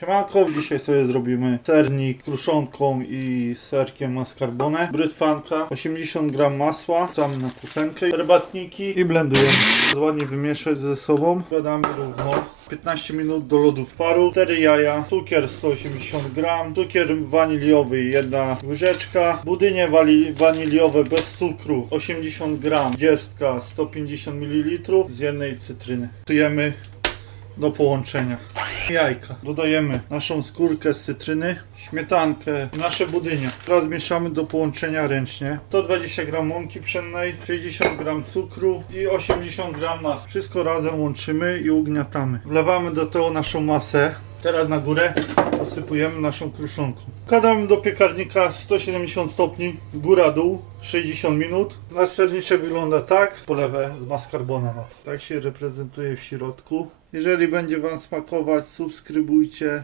Siemanko, dzisiaj sobie zrobimy sernik z kruszonką i serkiem mascarbone. Brytwanka, 80 gram masła, wrzucamy na kuchenkę, herbatniki i blendujemy. Ładnie wymieszać ze sobą. Wkładamy równo. 15 minut do lodów paru, 4 jaja, cukier 180 gram, cukier waniliowy jedna łyżeczka, budynie waniliowe bez cukru 80 gram, dziestka 150 ml z jednej cytryny. Tujemy do połączenia. Jajka. Dodajemy naszą skórkę z cytryny, śmietankę, nasze budynie. Teraz mieszamy do połączenia ręcznie. 120 g mąki pszennej, 60 g cukru i 80 g mas. Wszystko razem łączymy i ugniatamy. Wlewamy do tego naszą masę. Teraz na górę posypujemy naszą kruszonką. Wkładamy do piekarnika 170 stopni, góra-dół, 60 minut. Nasz serniczek wygląda tak, polewę z to. Tak się reprezentuje w środku. Jeżeli będzie Wam smakować, subskrybujcie,